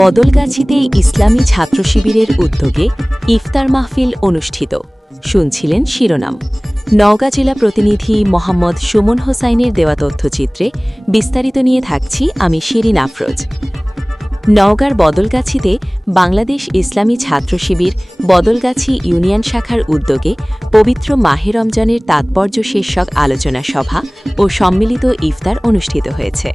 বদলগাছিতে ইসলামী ছাত্র শিবিরের উদ্যোগে ইফতার মাহফিল অনুষ্ঠিত। শুনছিলেন শিরোনাম। নওগাঁ জেলা প্রতিনিধি মোহাম্মদ সুমন হোসাইনের দেওয়া তথ্যচিত্রে বিস্তারিত নিয়ে থাকছি আমি শিরিন আফরোজ। নওগাঁর বদলগাছিতে বাংলাদেশ ইসলামী ছাত্র শিবির বদলগাছি ইউনিয়ন শাখার উদ্যোগে পবিত্র মাহে রমজানের তাৎপর্য শীর্ষক আলোচনা সভা ও সম্মিলিত ইফতার অনুষ্ঠিত হয়েছে।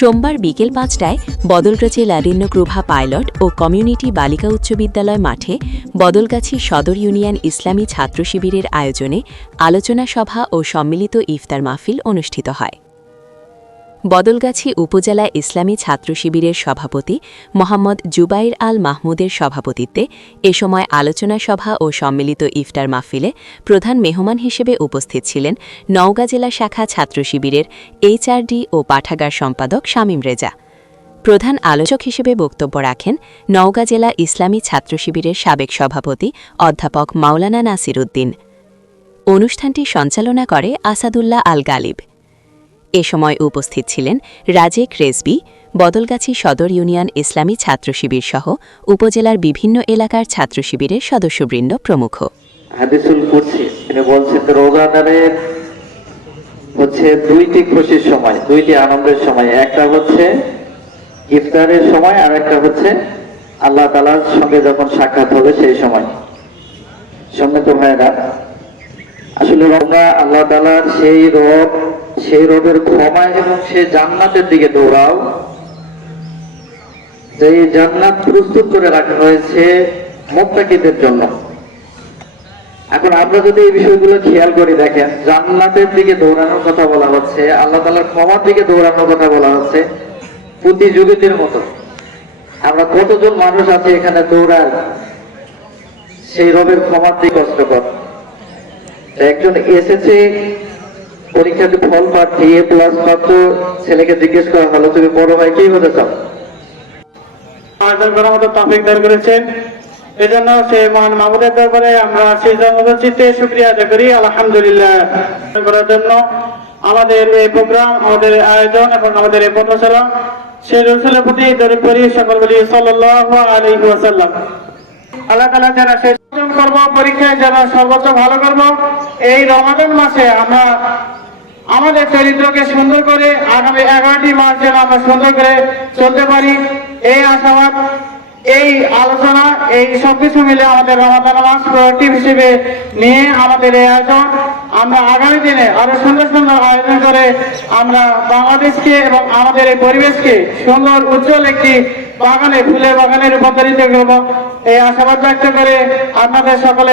সোমবার বিকেল ৫টায় বদলগাছি লারিন্যগ্রুভা পাইলট ও কমিউনিটি বালিকা উচ্চ বিদ্যালয় মাঠে বদলগাছি সদর ইউনিয়ন ইসলামী ছাত্র শিবিরের আয়োজনে আলোচনা সভা ও সম্মিলিত ইফতার মাহফিল অনুষ্ঠিত হয়। বদলগাছি উপজেলা ইসলামী ছাত্র শিবিরের সভাপতি মোহাম্মদ জুবাইর আল মাহমুদের সভাপতিত্বে এ সময় আলোচনা সভা ও সম্মিলিত ইফতার মাহফিলে প্রধান মেহমান হিসেবে উপস্থিত ছিলেন নওগাঁ জেলা শাখা ছাত্র শিবিরের এইচআরডি ও পাঠাগার সম্পাদক শামীম রেজা। প্রধান আলোচক হিসেবে বক্তব্য রাখেন নওগাঁ জেলা ইসলামী ছাত্র শিবিরের সাবেক সভাপতি অধ্যাপক মাওলানা নাসির উদ্দিন। অনুষ্ঠানটি সঞ্চালনা করে আসাদুল্লাহ আল গালিব। এ সময় উপস্থিত ছিলেন রাজেক রেজবি, বদলগাছি সদর ইউনিয়ন ইসলামী ছাত্র শিবির সহ উপজেলার বিভিন্ন এলাকার ছাত্র শিবিরের সদস্যবৃন্দ প্রমুখ। হাদিসুল কুদসি তিনি বলছেন রোজাদারের হচ্ছে দুইটি খুশির সময়, দুইটি আনন্দের সময়, একটা হচ্ছে ইফতারের সময় আর একটা হচ্ছে আল্লাহ তাআলার সঙ্গে যখন সাক্ষাৎ হবে সেই সময়। সম্মানিত ভাইরা, আসলে আমরা আল্লাহ তাআলার সেই রবের ক্ষমা এবং সেই জান্নাতের দিকে দৌড়াও, যে জান্নাত প্রস্তুত করে রাখা হয়েছে মুত্তাকিদের জন্য। এখন আমরা যদি এই বিষয়গুলো খেয়াল করে দেখেন, জান্নাতের দিকে দৌড়ানোর কথা বলা হচ্ছে, আল্লাহ তাআলার ক্ষমার দিকে দৌড়ানোর কথা বলা হচ্ছে প্রতিযোগিতার মতো। আমরা কতজন মানুষ আছে এখানে দৌড়ার সেই রবের ক্ষমার দিকে কষ্টকর। একজন এসেছে পরীক্ষাতে ফল প্রার্থী A+ পাত্র, ছেলেকে জিজ্ঞেস করা হলো তুমি বড় ভাই কি হতে চাও? আয়োজন করার মতো তৌফিক দান করেছেন, এজন্য সেই মহান মাহবুবের দরবারে আমরা সেই জন্মদিন চিত্তে শুকরিয়া আদায় করি। আলহামদুলিল্লাহ করার জন্য আমাদের এই প্রোগ্রাম, আমাদের আয়োজন এবং আমাদের এই পথচলা সেই রাসূলের প্রতি দরুদ পড়ি, সকল বলি সাল্লাল্লাহু আলাইহি ওয়াসাল্লাম। আল্লাহ তাআলা যেন শেষ করব, পরীক্ষায় যেন সর্বোচ্চ ভালো করব। এই রমাদান মাসে আমরা আমাদের চরিত্রকে সুন্দর করে আগামী 11টি মাস যেন আমরা সুন্দর করে চলতে পারি, এই আশাবাদ, এই আলোচনা, এই সবকিছু মিলে আমাদের রমাদান মাস প্রোডাক্টিভ হিসেবে নিয়ে আমাদের এই আয়োজন আমরা আগামী দিনে আরো সুন্দর সুন্দর আয়োজন করে আমরা বাংলাদেশকে এবং আমাদের এই পরিবেশকে সুন্দর উজ্জ্বল একটি বাগানে, ফুলের বাগানে রূপান্তরিত করব, এই আশাবাদ ব্যক্ত করে আপনাদের সকলে